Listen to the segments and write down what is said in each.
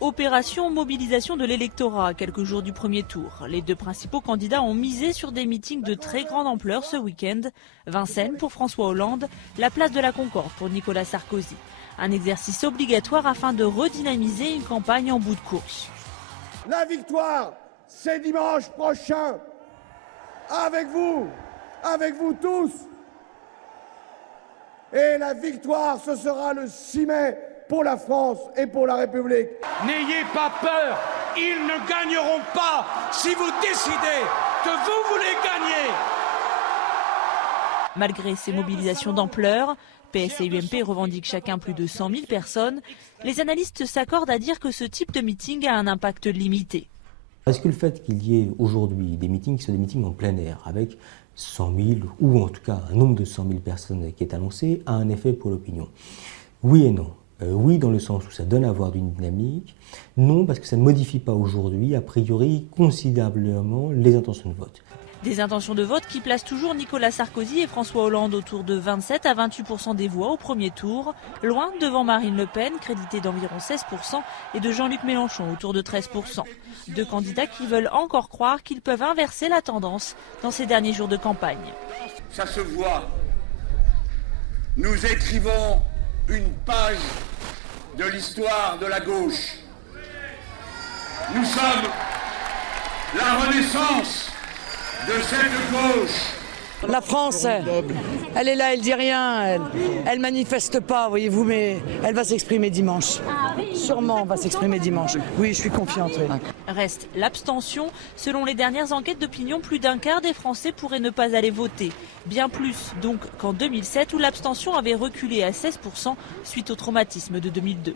Opération mobilisation de l'électorat à quelques jours du premier tour. Les deux principaux candidats ont misé sur des meetings de très grande ampleur ce week-end. Vincennes pour François Hollande, la place de la Concorde pour Nicolas Sarkozy. Un exercice obligatoire afin de redynamiser une campagne en bout de course. La victoire, c'est dimanche prochain. Avec vous tous. Et la victoire, ce sera le 6 mai pour la France et pour la République. N'ayez pas peur, ils ne gagneront pas si vous décidez que vous voulez gagner. Malgré ces mobilisations d'ampleur, PS et UMP revendiquent chacun plus de 100 000 personnes. Les analystes s'accordent à dire que ce type de meeting a un impact limité. Est-ce que le fait qu'il y ait aujourd'hui des meetings qui sont des meetings en plein air, avec 100 000 ou en tout cas un nombre de 100 000 personnes qui est annoncé, a un effet pour l'opinion? Oui et non. Oui, dans le sens où ça donne à voir d'une dynamique. Non, parce que ça ne modifie pas aujourd'hui, a priori, considérablement les intentions de vote. Des intentions de vote qui placent toujours Nicolas Sarkozy et François Hollande autour de 27 à 28% des voix au premier tour, loin devant Marine Le Pen, créditée d'environ 16%, et de Jean-Luc Mélenchon, autour de 13%. Deux candidats qui veulent encore croire qu'ils peuvent inverser la tendance dans ces derniers jours de campagne. Ça se voit. Nous écrivons une page de l'histoire de la gauche. Nous sommes la renaissance de cette gauche. La France, elle est là, elle dit rien, elle manifeste pas, voyez-vous, mais elle va s'exprimer dimanche. Sûrement, on va s'exprimer dimanche. Oui, je suis confiante. Oui. Reste l'abstention. Selon les dernières enquêtes d'opinion, plus d'un quart des Français pourraient ne pas aller voter. Bien plus donc qu'en 2007 où l'abstention avait reculé à 16% suite au traumatisme de 2002.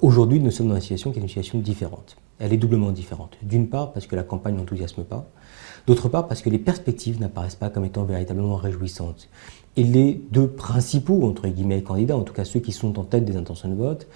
Aujourd'hui, nous sommes dans une situation qui est une situation différente. Elle est doublement différente. D'une part, parce que la campagne n'enthousiasme pas. D'autre part, parce que les perspectives n'apparaissent pas comme étant véritablement réjouissantes. Et les deux principaux, entre guillemets, candidats, en tout cas ceux qui sont en tête des intentions de vote,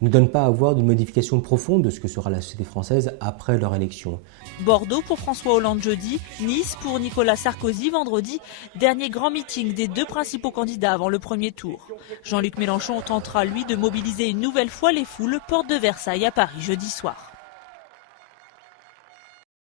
ne donnent pas à voir d'une modification profonde de ce que sera la société française après leur élection. Bordeaux pour François Hollande jeudi, Nice pour Nicolas Sarkozy vendredi, dernier grand meeting des deux principaux candidats avant le premier tour. Jean-Luc Mélenchon tentera, lui, de mobiliser une nouvelle fois les foules porte de Versailles à Paris jeudi soir.